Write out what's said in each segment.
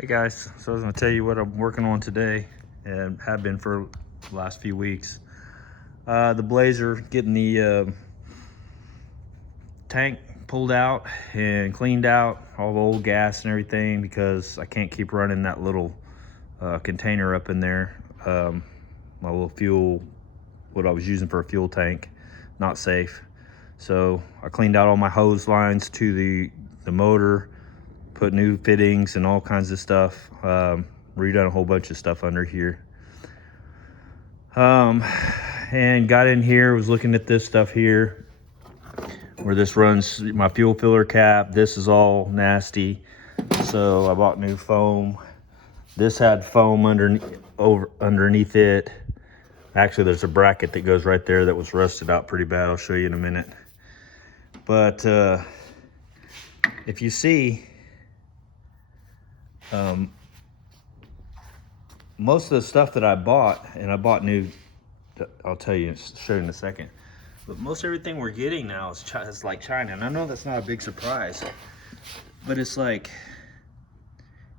Hey guys, so I was going to tell you what I'm working on today and have been for the last few weeks. The Blazer, getting the tank pulled out and cleaned out, all the old gas and everything, because I can't keep running that little container up in there. My little fuel, what I was using for a fuel tank, not safe. So I cleaned out all my hose lines to the motor, put new fittings and all kinds of stuff, redone a whole bunch of stuff under here, and got in here, was looking at this stuff here where this runs my fuel filler cap. This is all nasty, so I bought new foam. This had foam underneath it. Actually, there's a bracket that goes right there that was rusted out pretty bad. I'll show you in a minute. But if you see, most of the stuff that I bought, and I bought new, I'll tell you, show you in a second, but most everything we're getting now is like China. And I know that's not a big surprise, but it's like,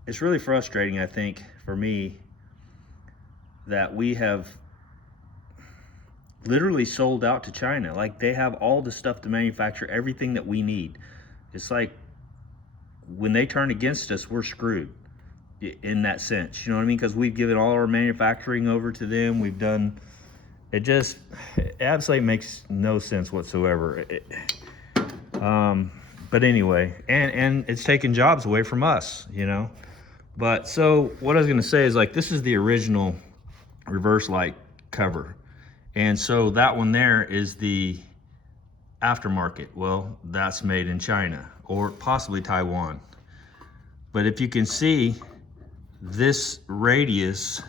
it's really frustrating, I think, for me, that we have literally sold out to China. Like, they have all the stuff to manufacture everything that we need. It's like, when they turn against us, we're screwed in that sense, you know what I mean? Because we've given all our manufacturing over to them. We've done, it absolutely makes no sense whatsoever. But anyway, and it's taking jobs away from us, you know? But so what I was gonna say is, like, this is the original reverse light cover. And so that one there is the aftermarket. Well, that's made in China or possibly Taiwan. But if you can see, this radius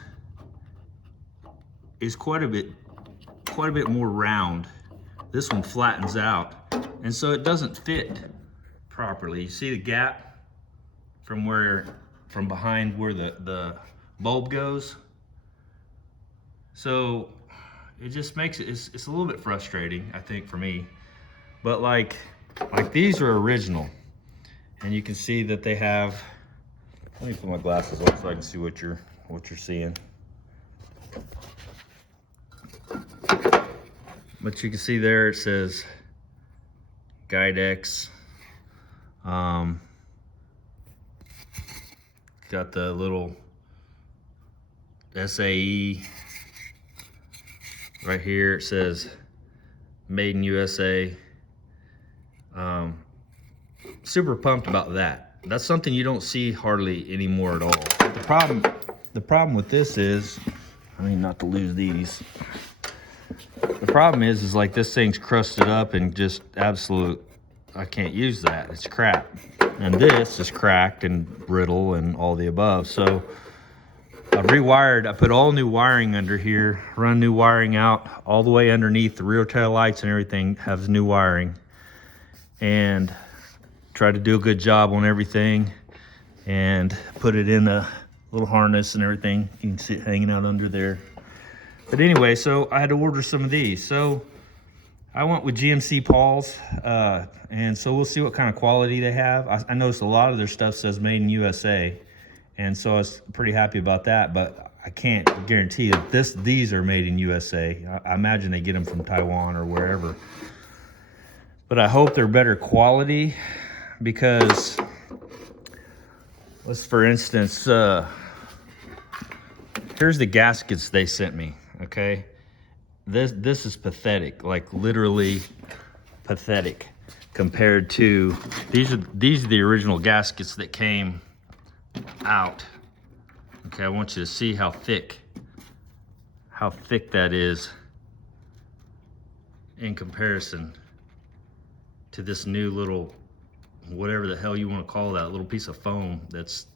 is quite a bit more round. This one flattens out, and so it doesn't fit properly. You see the gap from behind where the bulb goes? So it just makes it's a little bit frustrating, I think, for me. But like these are original, and you can see that they have, let me put my glasses on so I can see what you're seeing. But you can see there it says Guide X. Got the little SAE right here. It says Made in USA. Super pumped about that. That's something you don't see hardly anymore at all. The problem with this is, I mean, not to lose these. The problem is like, this thing's crusted up and just absolute, I can't use that. It's crap. And this is cracked and brittle and all the above. So I've rewired, I put all new wiring under here, run new wiring out all the way underneath. The rear tail lights and everything has new wiring. And try to do a good job on everything and put it in a little harness and everything. You can see it hanging out under there. But anyway, so I had to order some of these. So I went with GMC Paul's, and so we'll see what kind of quality they have. I noticed a lot of their stuff says Made in USA, and so I was pretty happy about that, but I can't guarantee that these are made in USA. I imagine they get them from Taiwan or wherever. But I hope they're better quality, because let's, for instance, here's the gaskets they sent me, okay? This is pathetic, like literally pathetic compared to, these are the original gaskets that came out. Okay, I want you to see how thick that is in comparison to this new little, whatever the hell you want to call that, little piece of foam that's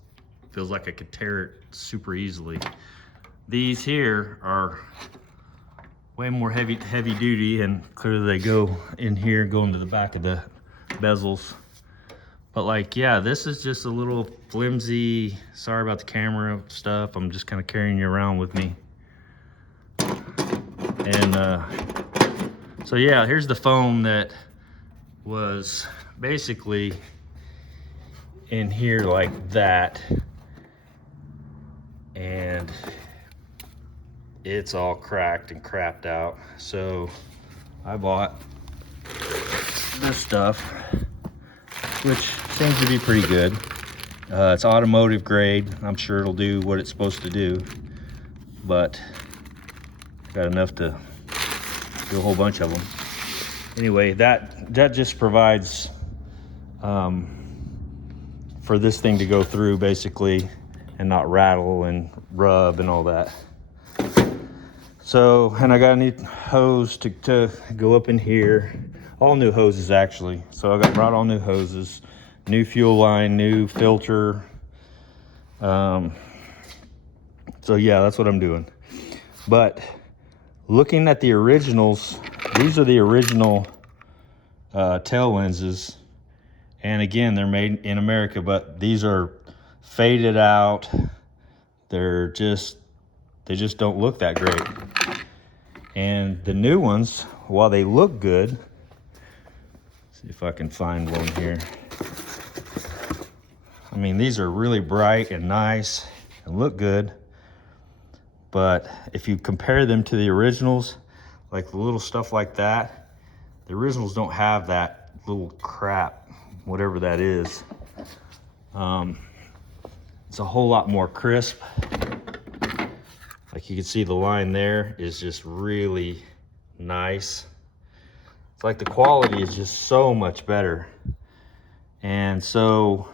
feels like I could tear it super easily. These here are way more heavy duty, and clearly they go in here, go into the back of the bezels. But like, yeah, this is just a little flimsy, sorry about the camera stuff, I'm just kind of carrying you around with me. And so yeah, here's the foam that was basically in here like that, and it's all cracked and crapped out. So I bought this stuff, which seems to be pretty good. It's automotive grade. I'm sure it'll do what it's supposed to do, but got enough to do a whole bunch of them. Anyway, that just provides for this thing to go through basically and not rattle and rub and all that. So, and I got a new hose to go up in here. All new hoses actually. So I brought all new hoses, new fuel line, new filter. So yeah, that's what I'm doing. But looking at the originals, these are the original tail lenses. And again, they're made in America, but these are faded out. They just don't look that great. And the new ones, while they look good, see if I can find one here. I mean, these are really bright and nice and look good. But if you compare them to the originals, like the little stuff like that, the originals don't have that little crap, whatever that is. It's a whole lot more crisp. Like you can see the line there is just really nice. It's like the quality is just so much better. And so,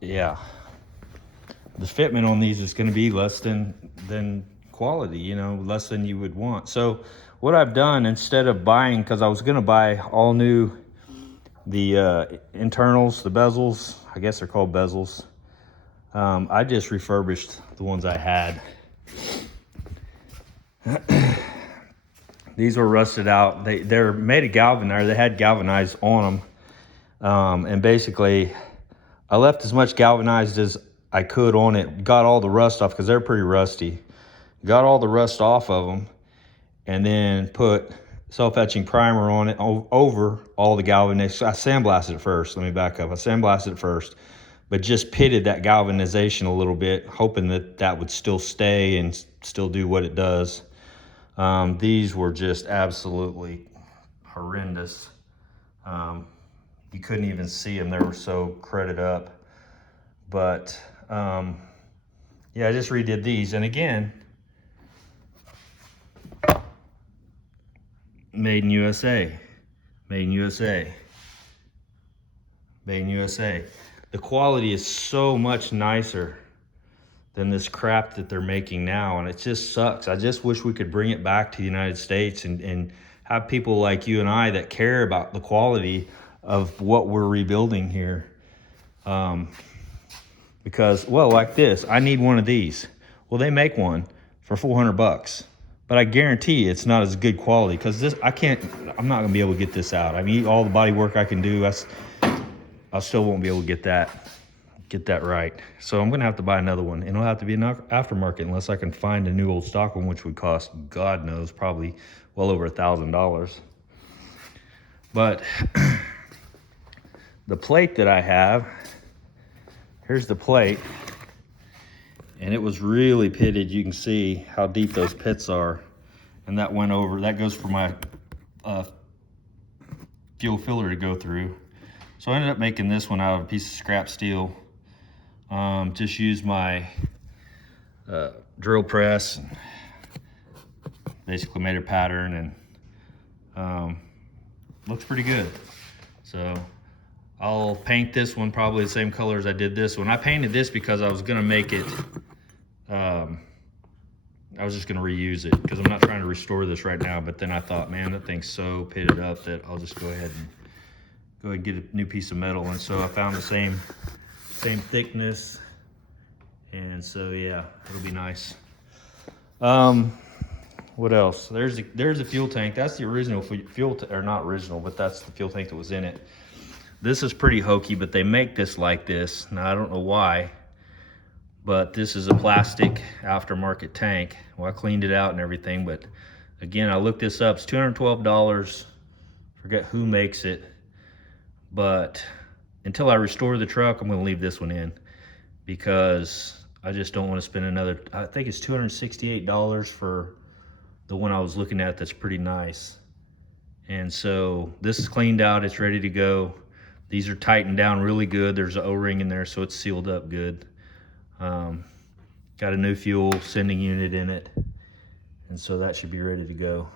yeah, the fitment on these is gonna be less than quality, you know, less than you would want. So what I've done, instead of buying, because I was gonna buy all new, the internals, the bezels, I guess they're called bezels. I just refurbished the ones I had. These were rusted out. They're made of galvanized. They had galvanized on them. And basically, I left as much galvanized as I could on it. Got all the rust off because they're pretty rusty. Got all the rust off of them, and then put self-etching primer on it over all the galvanization. I sandblasted it first. Let me back up. I sandblasted it first, but just pitted that galvanization a little bit, hoping that that would still stay and still do what it does. These were just absolutely horrendous. You couldn't even see them. They were so crudded up. But yeah, I just redid these. And again, made in USA, made in USA, made in USA. The quality is so much nicer than this crap that they're making now, and it just sucks. I just wish we could bring it back to the United States and have people like you and I that care about the quality of what we're rebuilding here. Because, well, like this, I need one of these. Well, they make one for $400, but I guarantee it's not as good quality, because this, I'm not gonna be able to get this out. I mean, all the body work I can do, I still won't be able to get that right. So I'm gonna have to buy another one, and it'll have to be an aftermarket unless I can find a new old stock one, which would cost, God knows, probably well over $1,000. But the plate that I have, here's the plate, and it was really pitted. You can see how deep those pits are, and that went over. That goes for my fuel filler to go through. So I ended up making this one out of a piece of scrap steel. Just used my drill press, and basically made a pattern, and looks pretty good. So I'll paint this one probably the same color as I did this one. I painted this because I was gonna make it, I was just gonna reuse it because I'm not trying to restore this right now, but then I thought, man, that thing's so pitted up that I'll just go ahead and get a new piece of metal. And so I found the same thickness, and so yeah, it'll be nice. What else? There's a fuel tank. That's the original fuel, or not original, but that's the fuel tank that was in it. This is pretty hokey, but they make this like this. Now I don't know why, but this is a plastic aftermarket tank. Well, I cleaned it out and everything, but again, I looked this up. It's $212. Forget who makes it, but until I restore the truck, I'm gonna leave this one in. because I just don't want to spend another, I think it's $268 for the one I was looking at that's pretty nice. And so this is cleaned out, it's ready to go. These are tightened down really good. There's an O-ring in there, so it's sealed up good. Got a new fuel sending unit in it, and so that should be ready to go.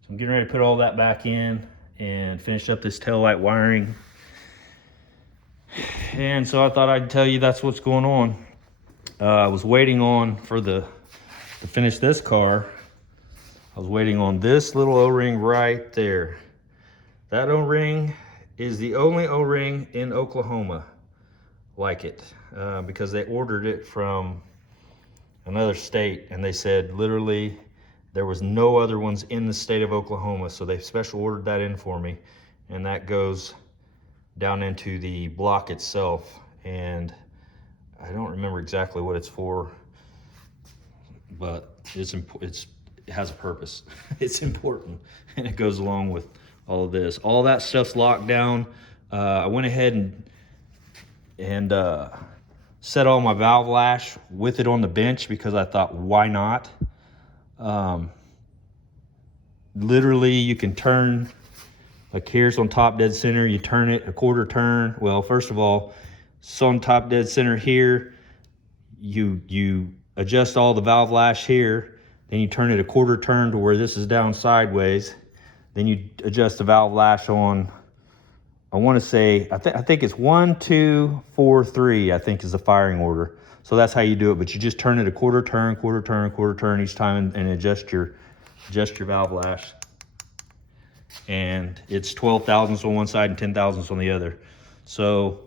So I'm getting ready to put all that back in and finish up this taillight wiring. And so I thought I'd tell you that's what's going on. I was waiting on to finish this car. I was waiting on this little O-ring right there. That O-ring is the only O-ring in Oklahoma like it, because they ordered it from another state, and they said literally there was no other ones in the state of Oklahoma, so they special ordered that in for me, and that goes down into the block itself. And I don't remember exactly what it's for, but it has a purpose. It's important, and it goes along with all of this. All that stuff's locked down. I went ahead and set all my valve lash with it on the bench because I thought, why not? Literally, you can turn, like here's on top dead center, you turn it a quarter turn. Well, first of all, it's on top dead center here. You adjust all the valve lash here, then you turn it a quarter turn to where this is down sideways. Then you adjust the valve lash on, I want to say, I think it's 1, 2, 4, 3, I think is the firing order. So that's how you do it, but you just turn it a quarter turn, quarter turn, quarter turn each time, and adjust your valve lash. And it's 12 thousandths on one side and 10 thousandths on the other. So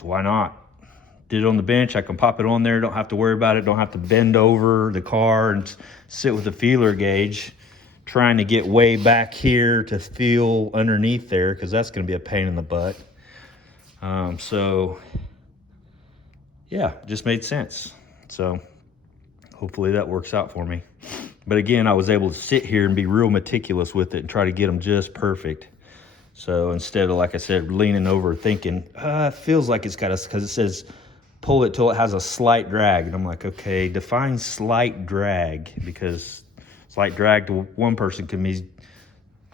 why not? Did it on the bench, I can pop it on there, don't have to worry about it, don't have to bend over the car and sit with the feeler gauge trying to get way back here to feel underneath there, because that's going to be a pain in the butt. So yeah, just made sense. So hopefully that works out for me. But again, I was able to sit here and be real meticulous with it and try to get them just perfect. So instead of, like I said, leaning over thinking, it feels like it's got a, because it says pull it till it has a slight drag. And I'm like, okay, define slight drag, because slight drag to one person can mean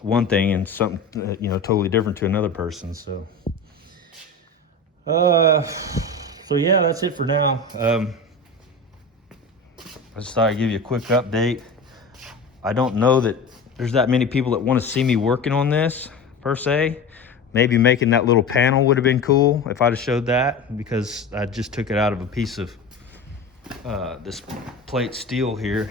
one thing and something, totally different to another person. So, so yeah, that's it for now. I just thought I'd give you a quick update. I don't know that there's that many people that want to see me working on this per se. Maybe making that little panel would have been cool if I'd have showed that, because I just took it out of a piece of this plate steel here.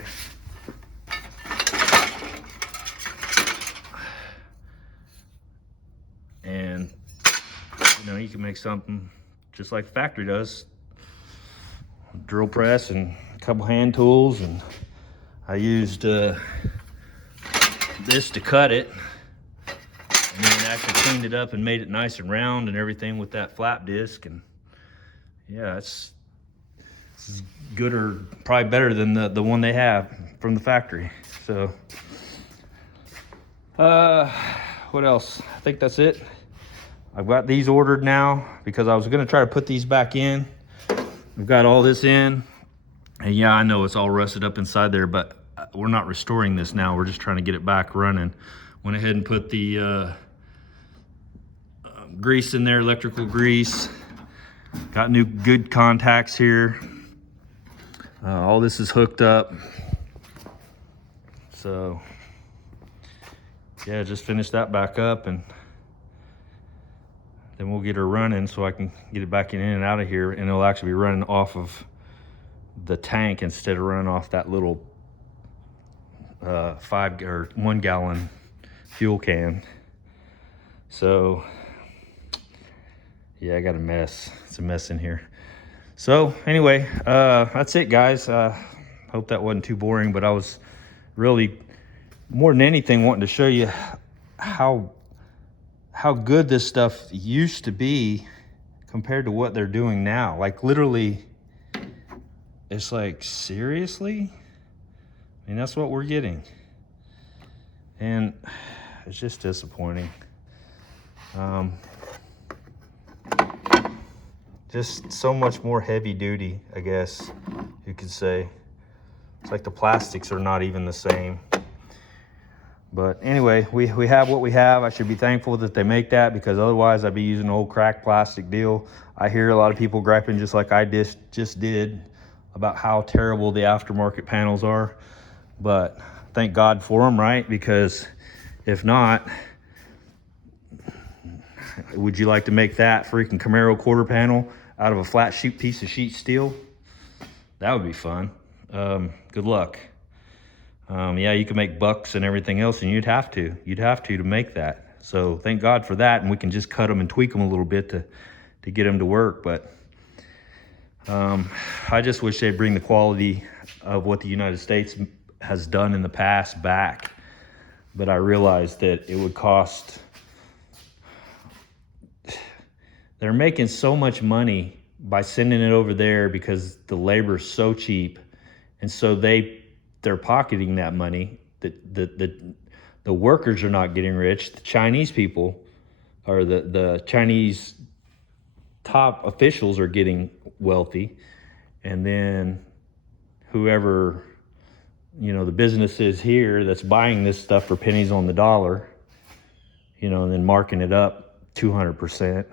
And you can make something just like the factory does. Drill press and a couple hand tools, and I used this to cut it, and then actually cleaned it up and made it nice and round and everything with that flap disc. And yeah, it's good, or probably better than the one they have from the factory. So what else? I think that's it. I've got these ordered now because I was going to try to put these back in. We've got all this in, and yeah, I know it's all rusted up inside there, but we're not restoring this now. We're just trying to get it back running. Went ahead and put the grease in there, electrical grease. Got new good contacts here. All this is hooked up. So yeah, just finish that back up, and then we'll get her running so I can get it back in and out of here, and it'll actually be running off of the tank instead of running off that little 5 or 1 gallon fuel can. So yeah, I got a mess. It's a mess in here. So anyway, that's it, guys. Hope that wasn't too boring, but I was really, more than anything, wanting to show you how good this stuff used to be compared to what they're doing now. Like literally, it's like, seriously? I mean, that's what we're getting. And it's just disappointing. just so much more heavy duty, I guess you could say. It's like the plastics are not even the same. But anyway, we have what we have. I should be thankful that they make that, because otherwise I'd be using an old cracked plastic deal. I hear a lot of people griping, just like I just did, about how terrible the aftermarket panels are. But thank God for them, right? Because if not, would you like to make that freaking Camaro quarter panel out of a flat sheet piece of sheet steel? That would be fun. Good luck. Yeah, you can make bucks and everything else, and you'd have to make that. So thank God for that, and we can just cut them and tweak them a little bit to get them to work. But I just wish they'd bring the quality of what the United States has done in the past back. But I realized that it would cost. They're making so much money by sending it over there because the labor's so cheap, and so they're pocketing that money. The workers are not getting rich. The Chinese people, or the Chinese top officials, are getting wealthy, and then whoever, the business is here that's buying this stuff for pennies on the dollar, and then marking it up 200%,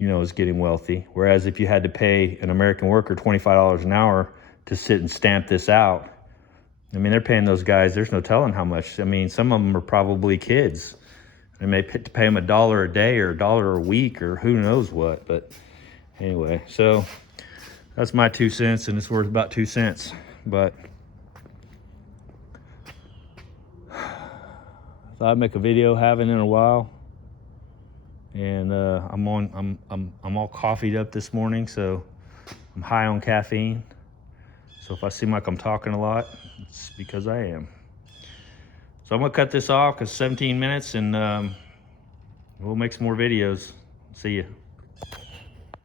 is getting wealthy. Whereas if you had to pay an American worker $25 an hour to sit and stamp this out, they're paying those guys, there's no telling how much. Some of them are probably kids. They may pay them $1 a day or $1 a week or who knows what. But anyway, so that's my 2 cents, and it's worth about 2 cents. But thought I'd make a video, haven't in a while. And I'm all coffeeed up this morning, so I'm high on caffeine. So if I seem like I'm talking a lot, it's because I am. So I'm gonna cut this off because 17 minutes, and we'll make some more videos. See ya.